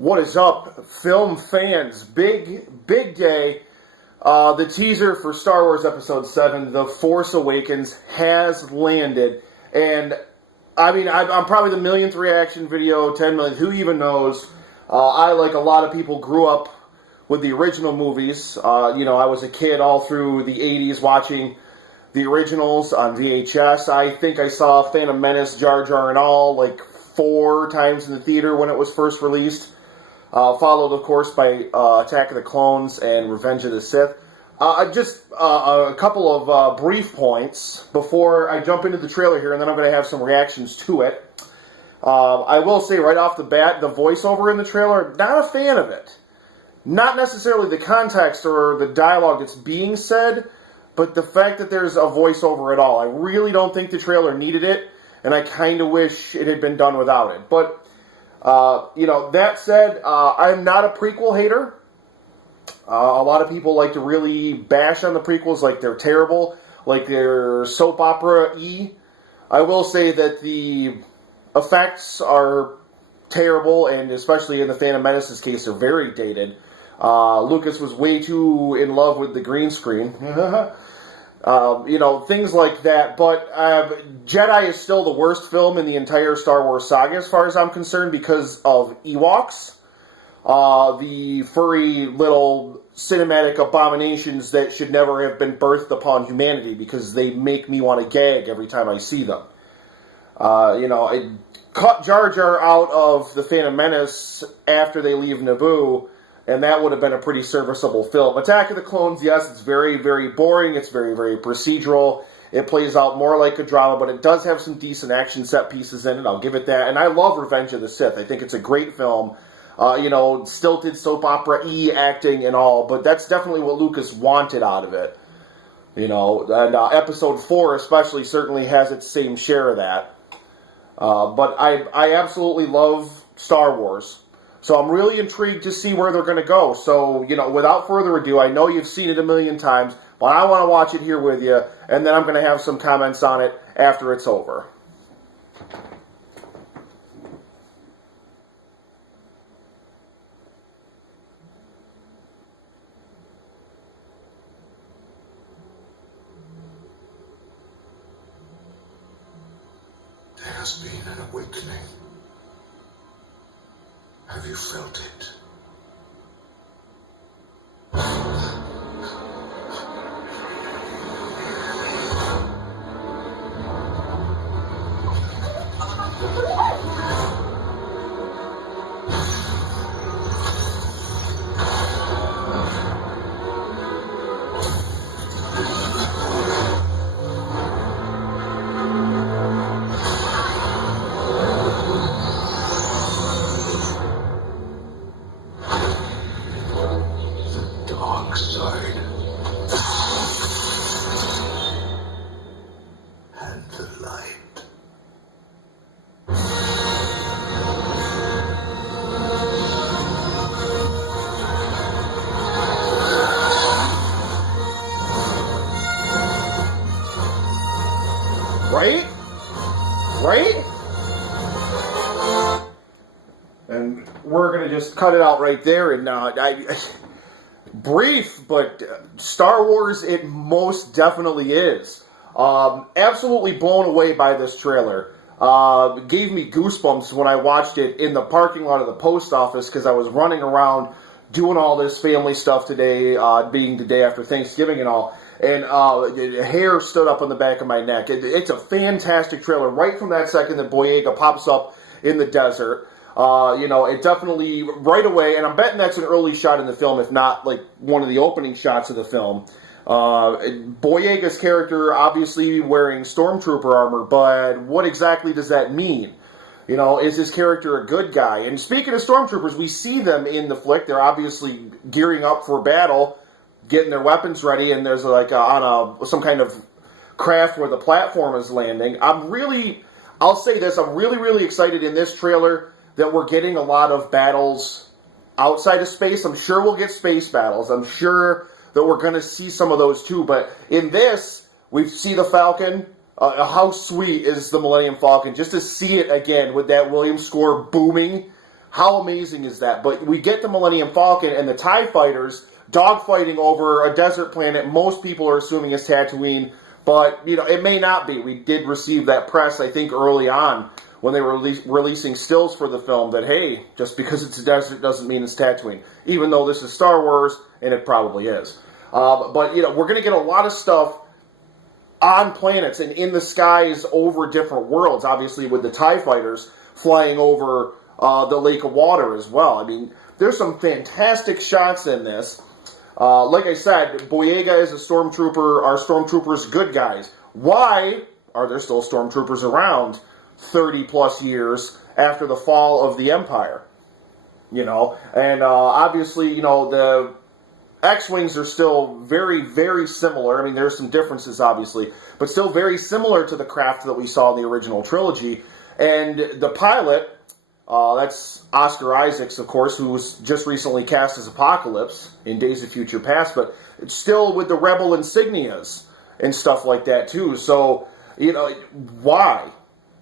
What is up, film fans? Big day. The teaser for Star Wars Episode VII, The Force Awakens, has landed. And, I mean, I'm probably the millionth reaction video, 10 million, who even knows? I, like a lot of people, grew up with the original movies. I was a kid all through the 80s watching the originals on VHS. I think I saw Phantom Menace, Jar Jar and all, like 4 times in the theater when it was first released. Followed, of course, by Attack of the Clones and Revenge of the Sith. Just a couple of brief points before I jump into the trailer here, and then I'm going to have some reactions to it. I will say right off the bat, the voiceover in the trailer, not a fan of it. Not necessarily the context or the dialogue that's being said, but the fact that there's a voiceover at all. I really don't think the trailer needed it, and I kind of wish it had been done without it. But that said, I'm not a prequel hater. A lot of people like to really bash on the prequels like they're terrible, like they're soap opera-y. I will say that the effects are terrible, and especially in the Phantom Menace's case, they're very dated. Lucas was way too in love with the green screen. Things like that. But Jedi is still the worst film in the entire Star Wars saga, as far as I'm concerned, because of Ewoks. The furry little cinematic abominations that should never have been birthed upon humanity, because they make me want to gag every time I see them. It cut Jar Jar out of the Phantom Menace after they leave Naboo, and that would have been a pretty serviceable film. Attack of the Clones, yes, it's very, very boring. It's very, very procedural. It plays out more like a drama, but it does have some decent action set pieces in it. I'll give it that. And I love Revenge of the Sith. I think it's a great film. Stilted soap opera-y acting and all, but that's definitely what Lucas wanted out of it. And Episode 4 especially certainly has its same share of that. But I absolutely love Star Wars. So I'm really intrigued to see where they're going to go. So, without further ado, I know you've seen it a million times, but I want to watch it here with you, and then I'm going to have some comments on it after it's over. There has been an awakening. Have you felt it? And the light. Right? And we're going to just cut it out right there. And brief, but Star Wars it most definitely is. Absolutely blown away by this trailer. Gave me goosebumps when I watched it in the parking lot of the post office, because I was running around doing all this family stuff today, being the day after Thanksgiving and all, and hair stood up on the back of my neck. It's a fantastic trailer right from that second that Boyega pops up in the desert. It definitely, right away, and I'm betting that's an early shot in the film, if not, like, one of the opening shots of the film. Boyega's character obviously wearing stormtrooper armor, but what exactly does that mean? Is his character a good guy? And speaking of stormtroopers, we see them in the flick. They're obviously gearing up for battle, getting their weapons ready, and there's some kind of craft where the platform is landing. I'll say this, I'm really, really excited in this trailer that we're getting a lot of battles outside of space. I'm sure we'll get space battles. I'm sure that we're going to see some of those too. But in this, we see the Falcon. How sweet is the Millennium Falcon? Just to see it again with that Williams score booming How amazing is that? But we get the Millennium Falcon and the TIE fighters dogfighting over a desert planet. Most people are assuming it's Tatooine, but it may not be. We did receive that press, I think, early on when they were releasing stills for the film that, hey, just because it's a desert doesn't mean it's Tatooine, even though this is Star Wars, and it probably is. But we're going to get a lot of stuff on planets and in the skies over different worlds, obviously with the TIE fighters flying over the Lake of Water as well. I mean, there's some fantastic shots in this. Like I said, Boyega is a stormtrooper. Are stormtroopers good guys? Why are there still stormtroopers around 30 plus years after the fall of the Empire? And obviously, the X-Wings are still very, very similar. I mean, there's some differences, obviously, but still very similar to the craft that we saw in the original trilogy. And the pilot, that's Oscar Isaacs, of course, who was just recently cast as Apocalypse in Days of Future Past, but it's still with the Rebel insignias and stuff like that, too. So, why?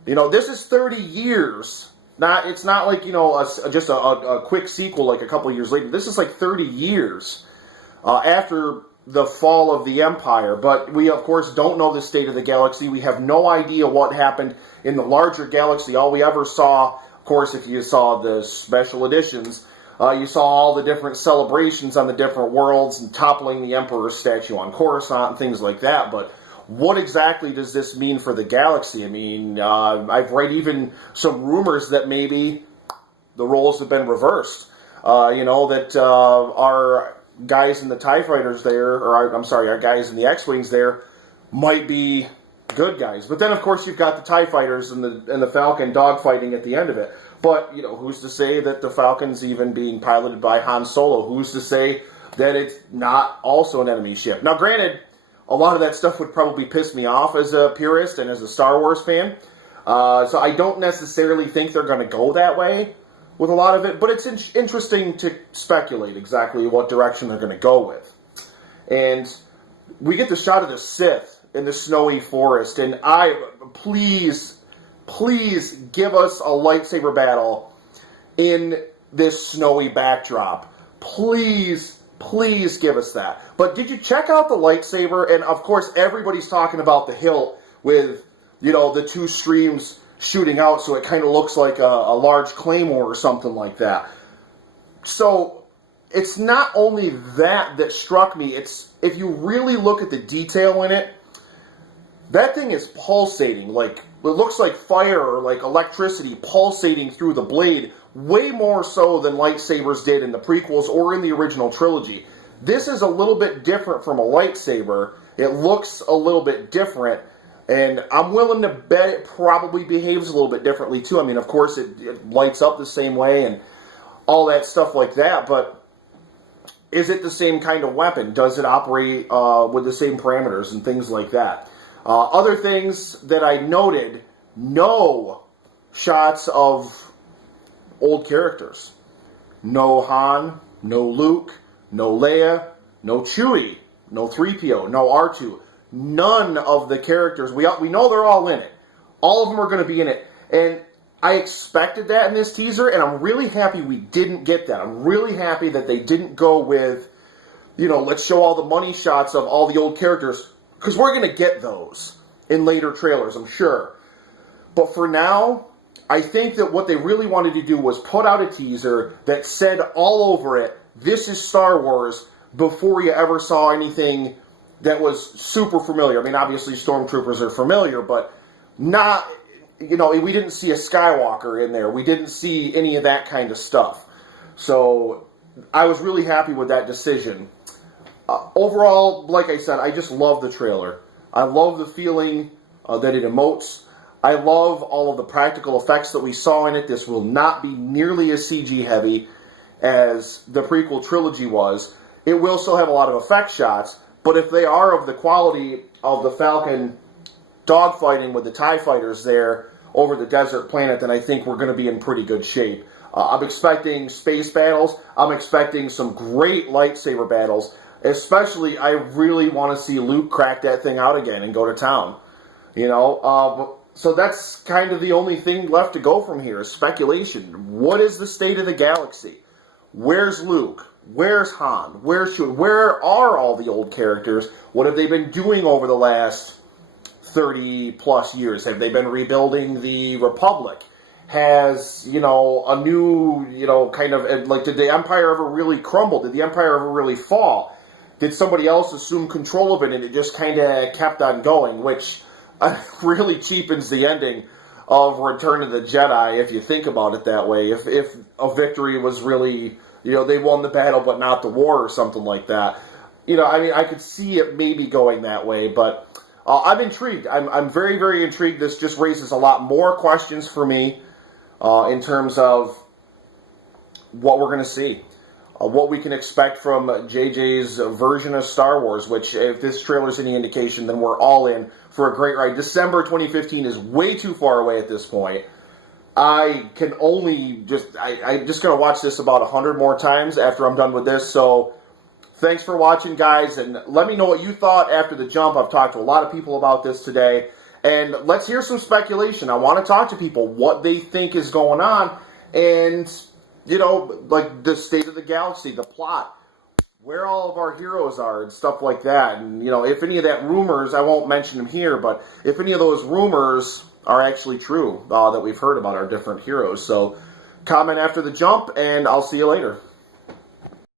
This is 30 years. It's not like, just a quick sequel like a couple years later. This is like 30 years after the fall of the Empire. But we, of course, don't know the state of the galaxy. We have no idea what happened in the larger galaxy. All we ever saw, of course, if you saw the special editions, you saw all the different celebrations on the different worlds and toppling the Emperor's statue on Coruscant and things like that. But what exactly does this mean for the galaxy? I mean, I've read even some rumors that maybe the roles have been reversed. That our guys in the TIE fighters there, or our guys in the X-Wings there, might be good guys. But then, of course, you've got the TIE fighters and the Falcon dogfighting at the end of it. But, who's to say that the Falcon's even being piloted by Han Solo? Who's to say that it's not also an enemy ship? Now, granted, a lot of that stuff would probably piss me off as a purist and as a Star Wars fan. So I don't necessarily think they're going to go that way with a lot of it. But it's interesting to speculate exactly what direction they're going to go with. And we get the shot of the Sith in the snowy forest. And please give us a lightsaber battle in this snowy backdrop. Please give us that. But did you check out the lightsaber? And, of course, everybody's talking about the hilt with, the two streams shooting out, so it kind of looks like a large claymore or something like that. So, it's not only that struck me. It's, if you really look at the detail in it, that thing is pulsating. Like, it looks like fire or like electricity pulsating through the blade, way more so than lightsabers did in the prequels or in the original trilogy. This is a little bit different from a lightsaber. It looks a little bit different, and I'm willing to bet it probably behaves a little bit differently too. I mean, of course, it lights up the same way and all that stuff like that, but is it the same kind of weapon? Does it operate with the same parameters and things like that? Other things that I noted, no shots of old characters. No Han, no Luke, no Leia, no Chewie, no 3PO, no R2. None of the characters. We know they're all in it. All of them are going to be in it. And I expected that in this teaser, and I'm really happy we didn't get that. I'm really happy that they didn't go with, let's show all the money shots of all the old characters, because we're going to get those in later trailers, I'm sure. But for now, I think that what they really wanted to do was put out a teaser that said all over it, this is Star Wars, before you ever saw anything that was super familiar. I mean, obviously stormtroopers are familiar, but not, we didn't see a Skywalker in there. We didn't see any of that kind of stuff. So I was really happy with that decision. Overall, like I said, I just love the trailer. I love the feeling that it emotes. I love all of the practical effects that we saw in it. This will not be nearly as CG heavy as the prequel trilogy was. It will still have a lot of effect shots, but if they are of the quality of the Falcon dogfighting with the TIE fighters there over the desert planet, then I think we're going to be in pretty good shape. I'm expecting space battles. I'm expecting some great lightsaber battles. Especially, I really want to see Luke crack that thing out again and go to town. So that's kind of the only thing left to go from here, is speculation. What is the state of the galaxy? Where's Luke? Where's Han? Where's Chewie? Where are all the old characters? What have they been doing over the last 30 plus years? Have they been rebuilding the Republic? Has, a new, kind of, like, did the Empire ever really crumble? Did the Empire ever really fall? Did somebody else assume control of it and it just kind of kept on going, which really cheapens the ending of Return of the Jedi, if you think about it that way. If a victory was really, they won the battle but not the war or something like that. I could see it maybe going that way, but I'm intrigued. I'm very, very intrigued. This just raises a lot more questions for me in terms of what we're going to see. What we can expect from JJ's version of Star Wars, which, if this trailer's any indication, then we're all in for a great ride. December 2015 is way too far away at this point. I can only I'm just going to watch this about 100 more times after I'm done with this. So thanks for watching, guys, and let me know what you thought after the jump. I've talked to a lot of people about this today, and let's hear some speculation. I want to talk to people what they think is going on, and like the state of the galaxy, the plot, where all of our heroes are and stuff like that. And, if any of that rumors, I won't mention them here, but if any of those rumors are actually true that we've heard about our different heroes. So comment after the jump, and I'll see you later.